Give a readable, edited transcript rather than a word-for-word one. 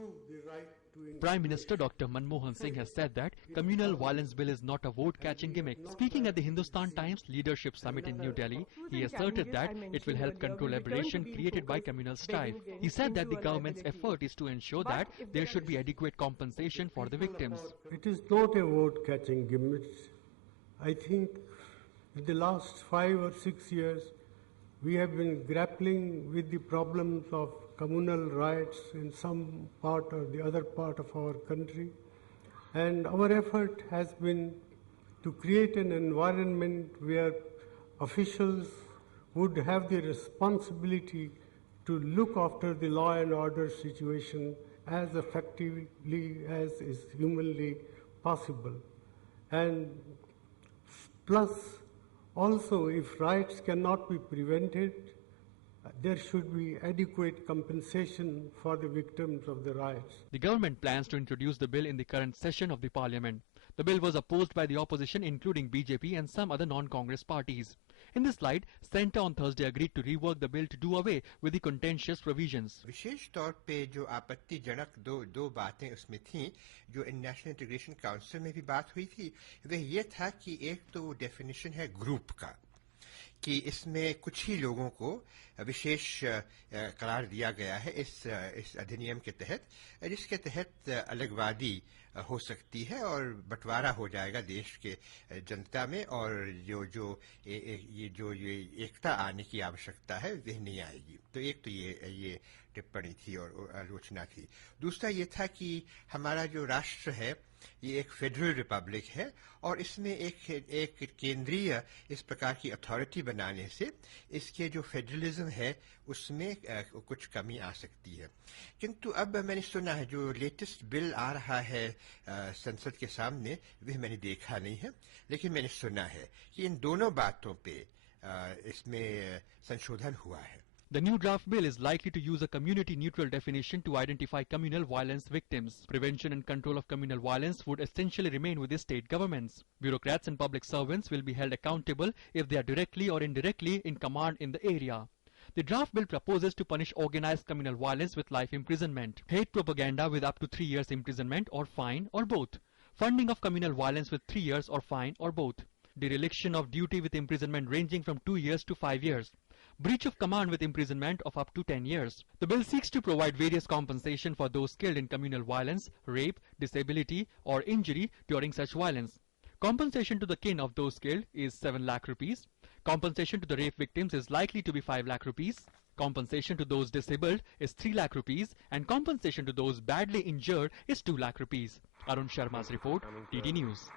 through the right to Prime Minister Dr. Manmohan Singh has said that communal violence bill is not a vote-catching gimmick. Speaking at the Hindustan Times Leadership Summit in New Delhi, he asserted that it will help control aberration created by communal strife. He said that the government's effort is to ensure that there should be adequate compensation for the victims. It is not a vote-catching gimmick. I think in the last 5 or 6 years, we have been grappling with the problems of communal riots in some part or the other part of our country. And our effort has been to create an environment where officials would have the responsibility to look after the law and order situation as effectively as is humanly possible. And plus, also, if riots cannot be prevented, there should be adequate compensation for the victims of the riots. The government plans to introduce the bill in the current session of the parliament. The bill was opposed by the opposition, including BJP and some other non-Congress parties. In this light, Centre on Thursday agreed to rework the bill to do away with the contentious provisions. विशेष तौर पे जो आपत्तिजनक दो बातें उसमें थीं, जो national integration council में भी बात हुई थी, वह ये था कि एक तो डेफिनेशन है ग्रुप का, कि इसमें कुछ ही लोगों को विशेष करार दिया गया है इस अधिनियम के तहत, जिसके तहत अलगवादी हो सकती है और बंटवारा हो जाएगा देश के जनता में, और ये एकता आने की आवश्यकता है वह नहीं आएगी. तो एक तो ये टिप्पणी थी और आलोचना थी. दूसरा ये था कि हमारा जो राष्ट्र है ये एक फेडरल रिपब्लिक है और इसमें एक केंद्रीय इस प्रकार की अथॉरिटी बनाने से इसके जो फेडरलिज्म है उसमें कुछ कमी आ सकती है. किंतु अब मैंने सुना है जो लेटेस्ट बिल आ रहा है संसद के सामने, वह मैंने देखा नहीं है, लेकिन मैंने सुना है कि इन दोनों बातों पे इसमें संशोधन हुआ है. The new draft bill is likely to use a community-neutral definition to identify communal violence victims. Prevention and control of communal violence would essentially remain with the state governments. Bureaucrats and public servants will be held accountable if they are directly or indirectly in command in the area. The draft bill proposes to punish organized communal violence with life imprisonment, hate propaganda with up to 3 years imprisonment or fine or both, funding of communal violence with 3 years or fine or both, dereliction of duty with imprisonment ranging from 2 years to 5 years, breach of command with imprisonment of up to 10 years. The bill seeks to provide various compensation for those killed in communal violence, rape, disability or injury during such violence. Compensation to the kin of those killed is 7 lakh rupees. Compensation to the rape victims is likely to be 5 lakh rupees. Compensation to those disabled is 3 lakh rupees and compensation to those badly injured is 2 lakh rupees. Arun Sharma's report, DD News.